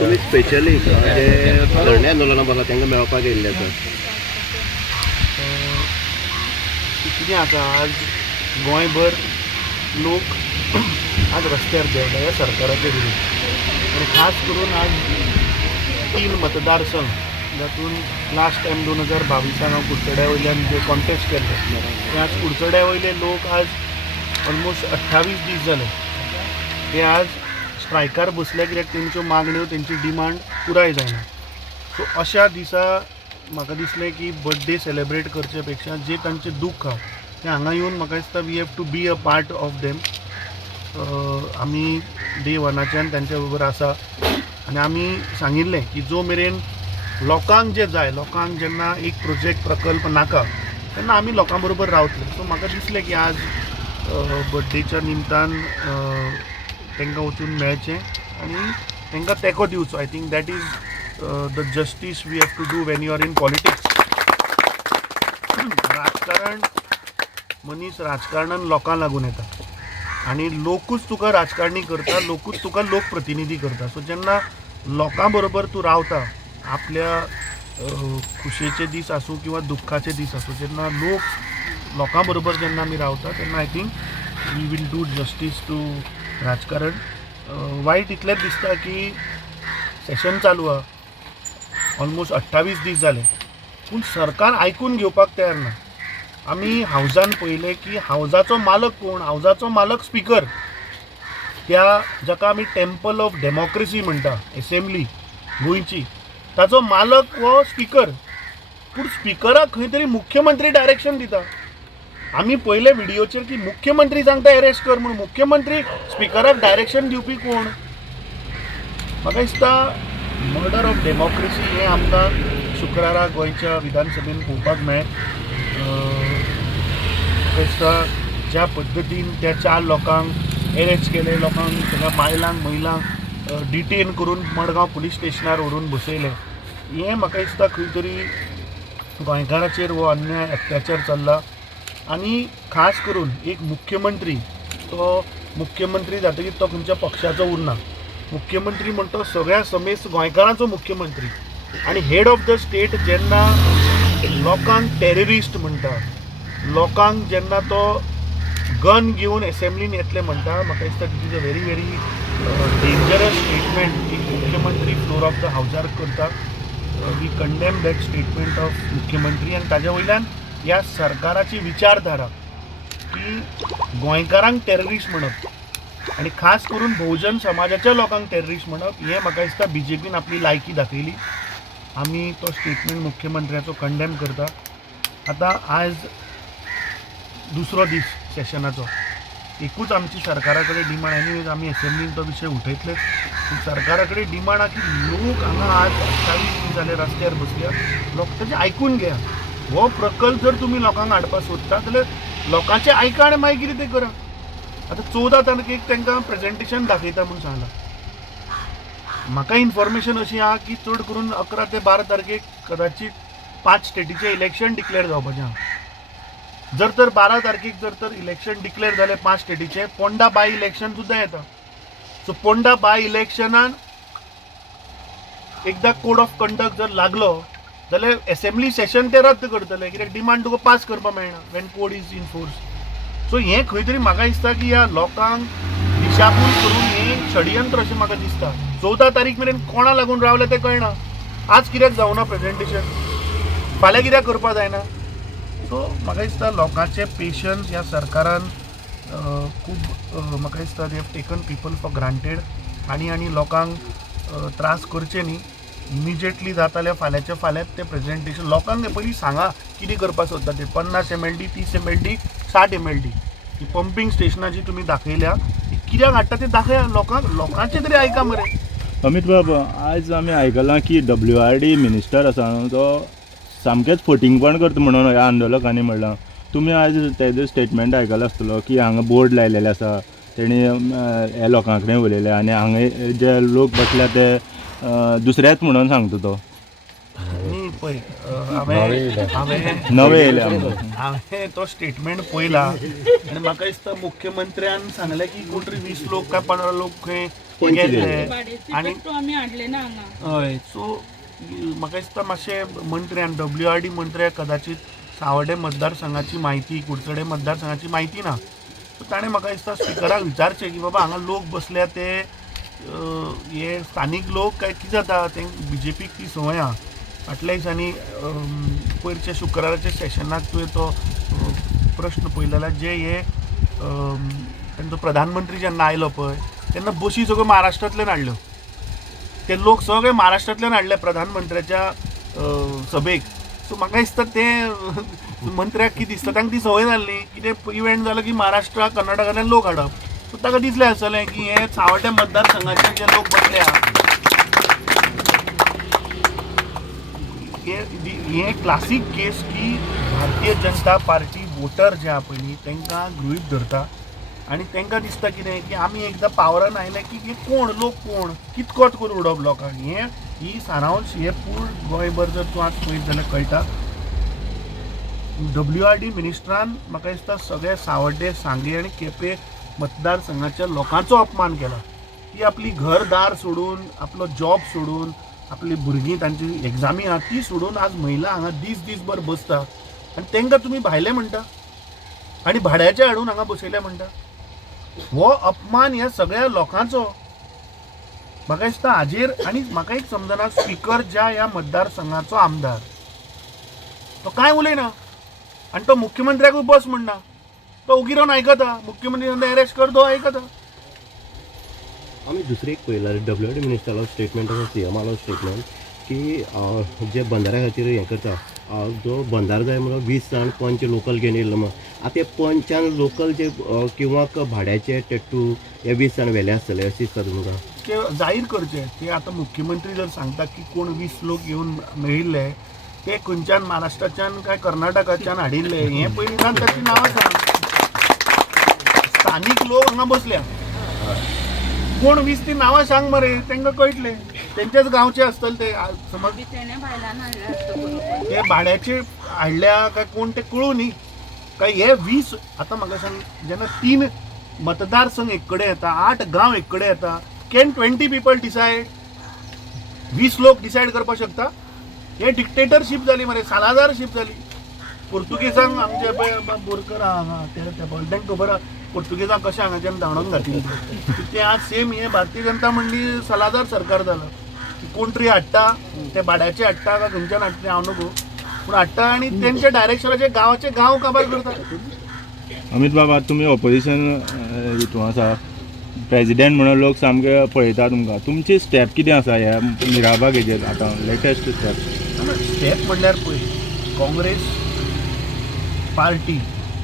तुम्ही स्पेशली जे धरणे आंदोलना बसला तांकां मेळपाक येयल्ले आसा. कितें आसा आज गोंयभर लोक आज रस्त्यार देंवला ह्या सरकाराचे विरुद्ध आनी खास करून आज 3 मतदारसंघ जातून लास्ट टायम 2022 हांव कुडचड्या वयल्यान जे कॉन्टेस्ट केल्ले ते आज कुडचड्या वयले लोक आज ऑलमोस्ट 28 दीस जाले ते आज स्ट्रायकार बसले कित्याक तेंच्यो मागण्यो तेंची डिमांड पुराय जायना. सो अशा दिसा म्हाका दिसलें की बर्थडे सेलिब्रेट करचे पेक्षा जे तांचें दूख आहा तें हांगा येवन म्हाका दिसता we have to be a part of them. आमी डे वनाच्यान तांच्या बरोबर आसा आनी आमी सांगिल्लें की जो मेरेन लोकांक जे जाय लोकांक जेन्ना एक प्रोजेक्ट प्रकल्प नाका तेन्ना आमी लोकां बरोबर रावतले. सो म्हाका दिसलें की आज बर्थडेच्या निमतान तांकां वचून मेळचें आनी तांकां तेंको दिवचो. I think that is the justice we have to do when you are in politics. राजकारण मनीस राजकारणान लोकांक लागून येता आनी लोकूच तुका राजकारणी करता, लोकूच तुका लोकप्रतिनिधी करता. सो जेन्ना लोकां बरोबर तूं रावता आपल्या खुशेचे दीस आसूं किंवा दुख्खाचे दीस आसूं जेन्ना लोकां बरोबर जेन्ना आमी रावता तेन्ना I think we will do justice to राजकारण. वायट इतलेंच दिसता की सेशन चालू आहा ऑलमोस्ट 28 दीस जाले पूण सरकार आयकून घेवपाक तयार ना. आमी हावजान पळयलें की हावजाचो मालक कोण, हावजाचो मालक स्पीकर, त्या जाका आमी टेम्पल ऑफ डेमोक्रेसी म्हणटा एसेंब्ली गोंयची, ताचो मालक हो स्पीकर. पूण स्पीकराक खंय तरी मुख्यमंत्री डायरेक्शन दिता. आमी पळयले व्हिडिओचेर की मुख्यमंत्री सांगता अरेस्ट कर म्हणून. मुख्यमंत्री स्पीकराक डायरेक्शन दिवपी कोण? म्हाका दिसता मर्डर ऑफ डेमोक्रेसी हें आमकां शुक्रारा गोंयच्या विधानसभेन पळोवपाक मेळ्ळें. म्हाका दिसता ज्या पद्दतीन त्या 4 लोकांक अरेस्ट केले, लोकांक सगळ्या बायलांक महिलांक डिटेन करून मडगांव पुलीस स्टेशनार व्हरून बसयले, हें म्हाका दिसता खंय तरी गोंयकाराचेर हो अन्याय अत्याचार चल्ला. आनी खास करून एक मुख्यमंत्री, तो मुख्यमंत्री जातकीर तो खंयच्या पक्षाचो उरना. मुख्यमंत्री म्हणटा तो सगळ्या समेत गोंयकारांचो मुख्यमंत्री आनी हेड ऑफ द स्टेट जेन्ना लोकांक टेररिस्ट म्हणटा, लोकांक जेन्ना तो गन घेवन एसेंब्लीन येतले म्हणटा, म्हाका दिसता that is a very very dangerous statement एक मुख्यमंत्री फ्लोर ऑफ द हावजार करता. We condemn that statement of मुख्यमंत्री आनी ताज्या वयल्यान ह्या सरकाराची विचारधारा की गोंयकारांक टेररिस्ट म्हणप आनी खास करून बहुजन समाजाच्या लोकांक टेररिस्ट म्हणप हें म्हाका दिसता BJPन आपली लायकी दाखयली. आमी तो स्टेटमेंट मुख्यमंत्र्याचो कंडेम करता. आतां आज दुसरो दीस सेशनाचो, एकूच आमची सरकारा कडेन डिमांड, एनीवेज आमी एसेंब्लीन तो विशय उठयतलेच, पूण सरकारा कडेन डिमांड आहा की लोक हांगा आज 28 दीस जाले रस्त्यार बसल्या, लोक ताचें आयकून घेया. हो प्रकल्प जर तुमी लोकांक हाडपाक सोदता जाल्यार लोकांचें आयका आनी मागीर कितें तें करा. आतां 14 तारखेक तांकां प्रेजेंटेशन दाखयता म्हूण सांगलां. म्हाका इन्फॉर्मेशन अशी आहा की चड करून 11 ते 12 तारखेक कदाचित 5 स्टेटीचें इलेक्शन डिक्लेअर जावपाचें आहा. जर तर 12 तारखेक जर तर इलेक्शन डिक्लेअर जालें 5 स्टेटीचें, पोंडा बाय इलेक्शन सुद्दां येता. सो पोंडा बाय इलेक्शनान एकदां कोड ऑफ कंडक्ट जर लागलो जाल्यार एसेंब्ली सेशन ते रद्द करतले कित्याक डिमांड तुका पास करपाक मेळना Wien code is in force. So हें खंय तरी म्हाका दिसता की ह्या लोकांक दिशाभूल करून हें षडयंत्र अशें म्हाका दिसता. 14 तारीख मेरेन कोणा लागून रावलें तें कळना. आज कित्याक जावना प्रेजेंटेशन, फाल्यां कित्याक करपा जायना. सो म्हाका दिसता लोकांचे पेशन्स ह्या सरकारान खूब म्हाका दिसता they have taken people for granted. आनी लोकांक त्रास करचे न्ही. इमिजिएटली जाताले फाल्यांच्या फाल्यांत ते प्रेजेंटेशन लोकांक पयलीं सांगा कितें करपाक सोदता ते. 50 MLD 30 MLD 60 MLD ही पंपींग स्टेशनां जी तुमी दाखयल्या कित्याक हाडटा ते दाखया. लोकांचे तरी आयका मरे. अमित बाबा, आज आमी आयकलां की WRD मिनिस्टर आसा तो सामकेंच फटींगपण करता म्हणून ह्या आंदोलकांनी म्हणलां. तुमी आज तेजो स्टेटमेंट आयकलो आसतलो की हांगा बोर्ड लायलेले आसा, तेणी ह्या लोकां कडेन उलयलें आनी हांगा जे लोक बसल्या ते दुसरेच म्हणून सांगता तो. न्ही पळय हांवें नवे येयले हांवें तो स्टेटमेंट पळयला आनी म्हाका दिसता मुख्यमंत्र्यान सांगलें की कोण तरी 20 लोक काय 15 लोक खंय पंच गेल्ले भाड्याची आनी पेट्रो आमी हाडले ना हांगा. हय सो म्हाका दिसता मातशें मंत्र्यान WRD मंत्र्याक कदाचित सावड्डे मतदारसंघाची म्हायती कुडचडे मतदारसंघाची म्हायती ना. सो ताणें म्हाका दिसता स्पिकराक विचारचें की बाबा हांगा लोक बसल्या ते हे स्थानीक लोक काय कितें जाता तेंक BJPक ती संवय आहा. फाटल्या दिसांनी पयरच्या शुक्राराच्या सेशनाक तुवें तो प्रश्न पळयलो जाल्यार जे हे तेंचो प्रधानमंत्री जेन्ना आयलो पळय तेन्ना बशी सगळ्यो महाराष्ट्रांतल्यान हाडल्यो. ते लोक सगळे महाराष्ट्रांतल्यान हाडले प्रधानमंत्र्याच्या सभेक. सो म्हाका दिसता ते मंत्र्याक कितें दिसता तांकां ती संवय जाल्ली कितें इव्हेंट जालो की महाराष्ट्रा कर्नाटकांतल्यान लोक हाडप. सो ताका दिसलें आसतलें की हे सावड्ड्या मतदारसंघाचे जे लोक बसले हे क्लासीक केस की भारतीय जनता पार्टी वोटर जे आहा पळय तांकां गृहीत धरता आनी तांकां दिसता कितें की आमी एकदां पावरान आयले की हे कोण लोक कोण कितकोच करून उडोवप लोकांक. ही सारांश हे पूर्ण गोंयभर जर तूं आज पळयत जाल्यार कळटा. WRD मिनिस्टरान म्हाका दिसता सगळे सावड्डे सांगे आनी केपें मतदारसंघाच्या लोकांचो अपमान केला. ती आपली घरदार सोडून आपलो जॉब सोडून आपली भुरगीं तांची एग्जामी आहा ती सोडून आज महिला हांगा दीसभर बसता आनी तांकां तुमी भायले म्हणटा आनी भाड्याचे हाडून हांगा बसयले म्हणटा. हो अपमान ह्या सगळ्या लोकांचो. म्हाका दिसता हाजेर आनी म्हाका एक समजना स्पीकर ज्या ह्या मतदारसंघाचो आमदार तो कांय उलयना आनी तो मुख्यमंत्र्याकूय बस म्हणना. तो उगिरोन आयकता मुख्यमंत्री अरेस्ट कर तो आयकता. आमी दुसरें एक पळयलां WRD मिनिस्टरालो स्टेटमेंट आसा CM आलो स्टेटमेंट की जे बंदाऱ्या खातीर हें करता जो बंदार जाय म्हणून 20 जाण पंच लोकल घेवन येयल्लो मग आतां ते पंचान लोकल जे किंवा भाड्याचे टेट्टू हे 20 जाण व्हेले आसतले अशें दिसता तुमकां. ते जाहीर करचे. ते आतां मुख्यमंत्री जर सांगता की कोण 20 लोक येवन मेळिल्ले ते खंयच्यान महाराष्ट्राच्यान काय कर्नाटकाच्यान हाडिल्ले हें पयलीं जावन ताची नांवां सांग. स्थानीक लोक हांगा बसल्या कोण 20 ती नांवां सांग मरे तांकां कळटलें. तेंचेच गांवचे आसतले ते समज तेणें भायल्यान हाडले आसता ते भाड्याचे हाडल्या काय कोण ते कळूं न्ही काय हे 20. आतां म्हाका सांग जेन्ना 3 मतदारसंघ एक कडेन येता 8 गांव एक कडेन येता कॅन 20 पीपल डिसायड 20 लोक डिसायड करपाक शकता. हे डिक्टेटरशीप जाली मरे सालाजारशीप जाली. पोर्तुगेजांक आमचे बोरकर हांगा तांकां खबर आहा पोर्तुगेजांक कशें हांगाच्यान धांवडोन घातिल्लें. ते आज सेम हे भारतीय जनता मंडळी सालाजार सरकार जालां. कोण तरी हाडटा ते भाड्याचे हाडटा काय खंयच्यान हाडटा तें हांव नको पूण हाडटा आनी तेंचे डायरेक्शनाचे गांवाचे गांव काबार करता. अमित बाबा तुमी ऑपोजिशन हितून आसा प्रेजिडेंट म्हणून लोक सामके पळयता तुमकां. तुमचे स्टेप कितें आसा ह्या मिराबाग हेजेर आतां लेटेस्ट स्टेप म्हणल्यार पळय काँग्रेस पार्टी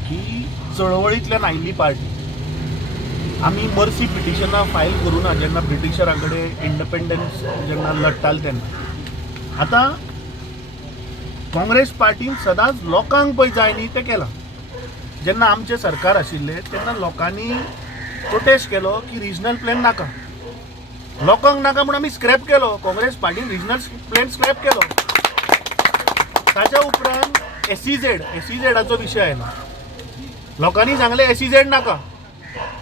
ही चळवळींतल्यान आयिल्ली पार्टी. आमी मर्सी पिटिशनां फायल करूं ना जेन्ना ब्रिटिशरां कडेन इंडिपेंडन्स जेन्ना लडटाले तेन्ना. आतां काँग्रेस पार्टीन सदांच लोकांक पळय जाय न्ही तें केलां. जेन्ना आमचें सरकार आशिल्लें तेन्ना लोकांनी प्रोटेस्ट केलो की रिजनल प्लॅन नाका. लोकांक नाका म्हणून आमी स्क्रॅप केलो. काँग्रेस पार्टीन रिजनल प्लॅन स्क्रॅप केलो. ताच्या उपरांत SEZाचो विशय आयलो. लोकांनी सांगलें SEZ नाका.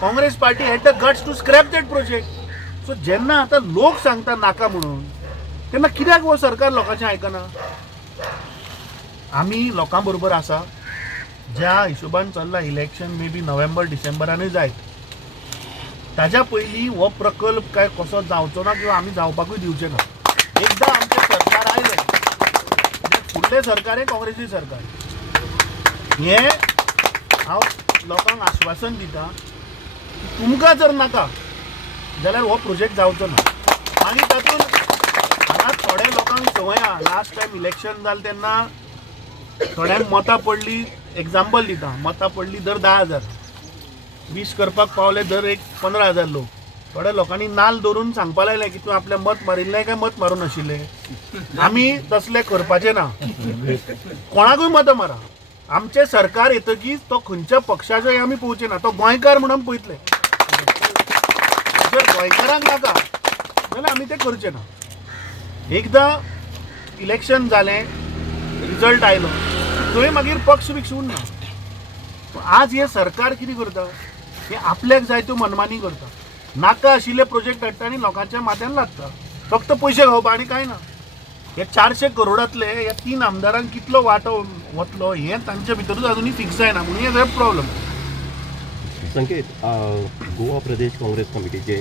Congress party had the guts to scrap that project. So जेन्ना आतां लोक सांगता नाका म्हणून तेन्ना कित्याक हो सरकार लोकांचें आयकना. आमी लोकां बरोबर आसा. ज्या हिशोबान चल्ला इलेक्शन मे बी नोव्हेंबर डिसेंबरानूय जायत ताच्या पयलीं हो प्रकल्प काय कसो जावचो ना किंवा आमी जावपाकूय दिवचे ना. एकदां आमचें सरकार आयलें फुडलें सरकार हे काँग्रेसी सरकार. हें हांव लोकांक आश्वासन दिता तुमकां जर नाका जाल्यार हो प्रोजेक्ट जावचो ना. आनी तातूंत हांगा थोड्या लोकांक संवय आहा. लास्ट टायम इलेक्शन जालें तेन्ना थोड्यांक मतां पडली. एग्जाम्पल दिता मतां पडली दर 10,000 20 करपाक पावले दर एक 15,000 लोक. थोड्या लोकांनी नाल धरून सांगपा लायलें की तूं आपलें मत मारिल्लें काय मत मारूं नाशिल्लें. आमी तसलें करपाचें ना. कोणाकूय मतां मारा. आमचें सरकार येतकीच तो खंयच्या पक्षाचोय आमी पळोवचे ना. तो गोंयकार म्हणून पळयतले. जर गोंयकारांक नाका जाल्यार आमी तें करचें ना. एकदां इलेक्शन जालें रिजल्ट आयलो थंय मागीर पक्ष बिक्ष उरना. आज हे सरकार कितें करता हे आपल्याक जाय त्यो मनमानी करता. नाका आशिल्ले प्रोजेक्ट हाडटा आनी लोकांच्या माथ्यान लादता फक्त पयशे खावपा आनी कांय ना. हे 400 करोडांतले ह्या 3 आमदारांक कितलो वांटो वतलो हें तांच्या भितरूच अजुनूय फिक्स जायना म्हणून हे प्रॉब्लेम. संकेत, गोवा प्रदेश काँग्रेस कमिटीचे